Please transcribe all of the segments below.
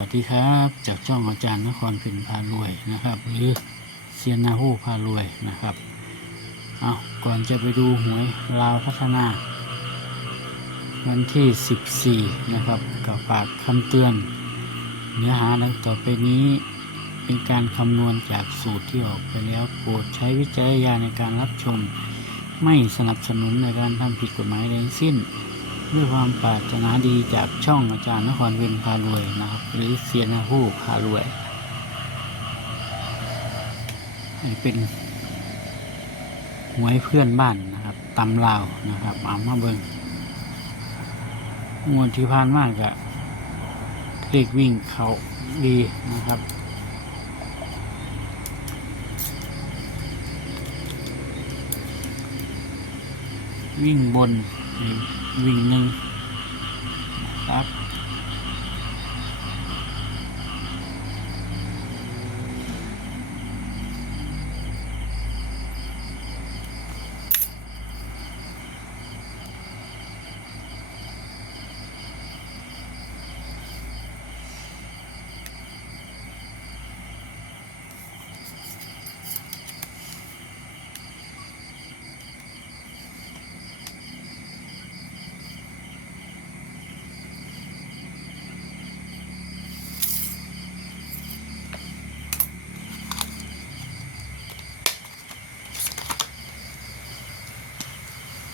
สวัสดีครับ จากช่องอาจารย์นครพินพารวยนะครับ หรือเซียนนาฮูพารวยนะครับเอาก่อนจะไปดูหวยลาวพัฒนา วันที่ 14 นะครับกับฝากคำเตือน เนื้อหาดังต่อไปนี้เป็นการคำนวณจากสูตรที่ออกไปแล้วโปรดใช้วิจารณญาณในการรับชม ไม่สนับสนุนในการทำผิดกฎหมายใดทั้งสิ้น ด้วยความปรารถนาดีจากช่องอาจารย์นครเวียนพารวยนะครับ หรือเซียนาฮู้พารวยเป็นหวยเพื่อนบ้านนะครับตำลาวนะครับเอามาเบิงงวดที่ผ่านมากอะเลขวิ่งเขาดีนะครับวิ่งบนนี่ วิ่งหนึ่งครับ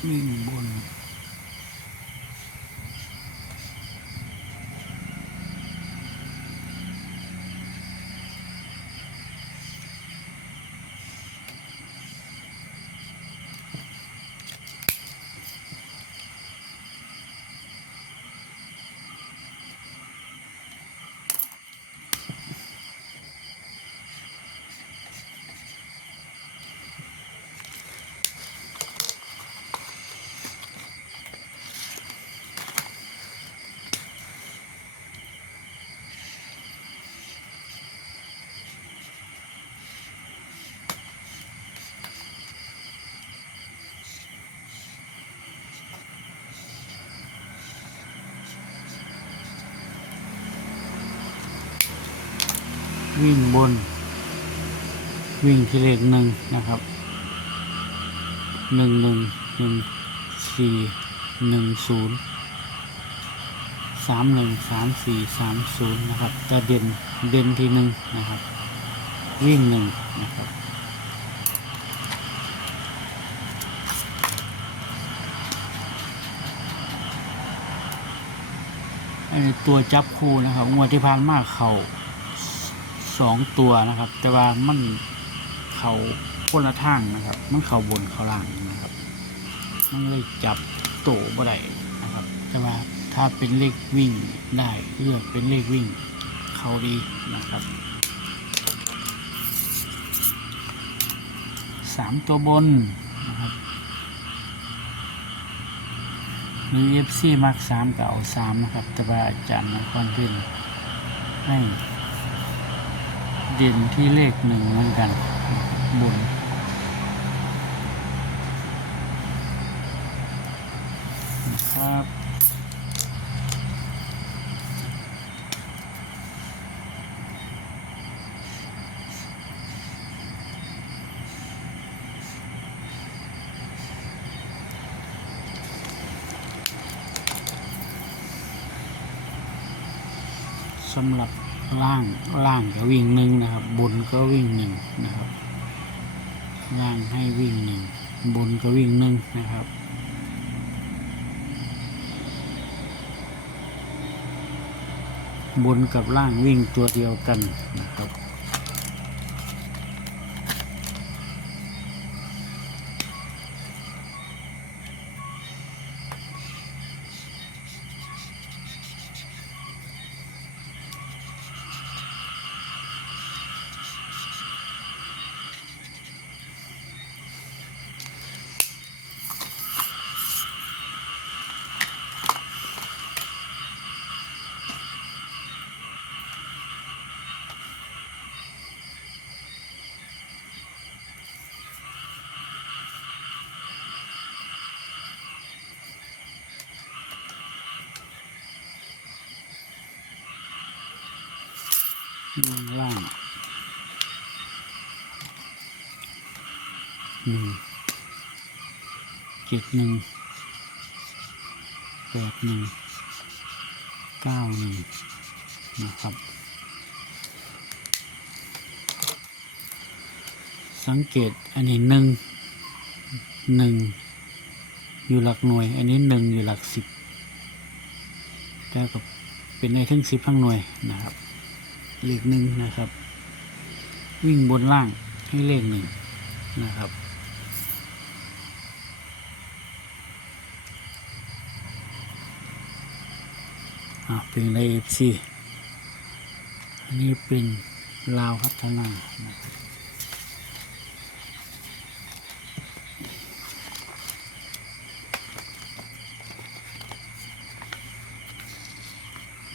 วิ่งบน วิ่งบน วิ่งที่เลขหนึ่งนะครับหนึ่งหนึ่งหนึ่งสี่หนึ่งศูนย์สามหนึ่งสามสี่สามศูนย์นะครับจะเด่นเด่นที่หนึ่งนะครับ วิ่งหนึ่งนะครับตัวจับคู่นะครับงวดที่ผ่านมาเข่า สองตัวนะครับ แต่ว่ามันเขาคนละทางนะครับ มันเขาบนเขาล่างนะครับ มันเลยจับโตบ่ได้นะครับ แต่ว่าถ้าเป็นเลขวิ่งได้เลือกเป็นเลขวิ่งเขาดีนะครับสามตัวบนนะครับมีเอฟซีมักสามกับเอาสามนะครับ แต่ว่าอาจารย์นครพินให้ เด่นที่เลขหนึ่งเหมือนกัน บน ครับสำหรับ ล่างล่างก็วิ่งหนึ่งนะครับ บนก็วิ่งหนึ่งนะครับ ล่างให้วิ่งหนึ่งบนก็วิ่งหนึ่งนะครับบนกับล่างวิ่งตัวเดียวกันนะครับ ล่างหนึ่งเจ็ดหนึ่งแปดหนึ่งเก้าหนึ่งนะครับ สังเกตอันนี้หนึ่งหนึ่งอยู่หลักหน่วย อันนี้หนึ่งอยู่หลักสิบแล้วก็เป็นในทั้งสิบทั้งหน่วยนะครับ เลขหนึ่งนะครับ วิ่งบนล่างให้เลขหนึ่งนะครับ อ่าเป็นเลขสี่อันนี้เป็นลาวพัฒนา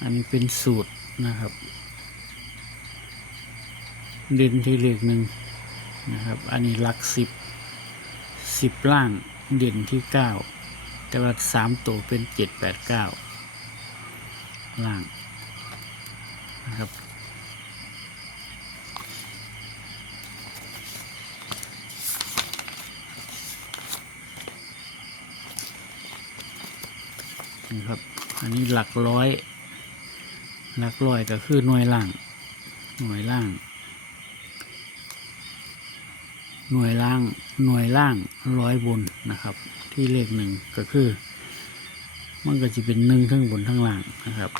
อันนี้เป็นสูตรนะครับ เด่นที่เลขหนึ่งนะครับ อันนี้หลักสิบสิบล่างเด่นที่เก้าแต่ว่าสามตัวเป็นเจ็ดแปดเก้าล่างนะครับนี่ครับ อันนี้หลักร้อย หลักร้อยก็คือหน่วยล่าง หน่วยล่าง หน่วยล่างหน่วยล่างร้อยบนนะครับ ที่เลขหนึ่งก็คือ มันก็จะเป็นหนึ่งทั้งบนทั้งล่างนะครับ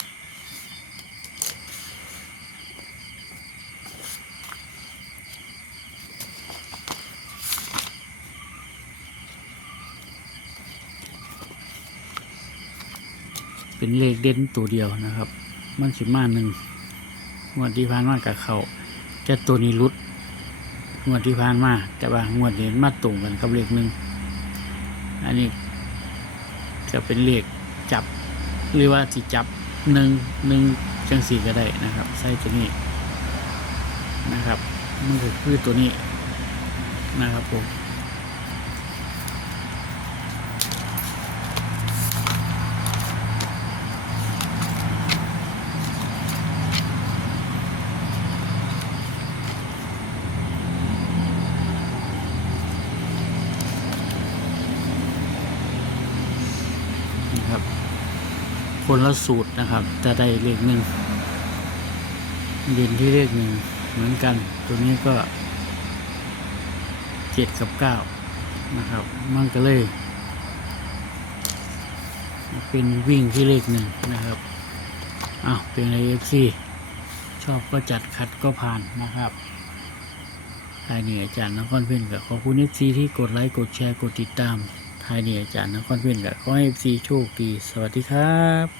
เป็นเลขเด่นตัวเดียวนะครับ มันสิมาหนึ่งงวดที่ผ่านมากับเขาแต่ตัวนี้รุด งวดที่ผ่านมา แต่ว่างวดนี้มาตรงกันกับเลขหนึ่งอันนี้จะเป็นเลขจับหรือว่าสิจับหนึ่งหนึ่งจังสี่ก็ได้นะครับใส่ตัวนี้นะครับมันก็คือตัวนี้นะครับผม คนละสูตรนะครับ จะได้เลขหนึ่งเด่นที่เลขหนึ่งเหมือนกัน ตัวนี้ก็เจ็ดกับเก้านะครับ มันก็เลย เป็นวิ่งที่เลขหนึ่งนะครับอ้าวเป็นไอเอฟซีชอบก็จัดขัดก็ผ่านนะครับทายนี่อาจารย์นครเพ่นกับขอบคุณเอฟซีที่กดไลค์กดแชร์กดติดตามทายนี่อาจารย์นครเพ่นกับขอให้เอฟซีโชคดี สวัสดีครับ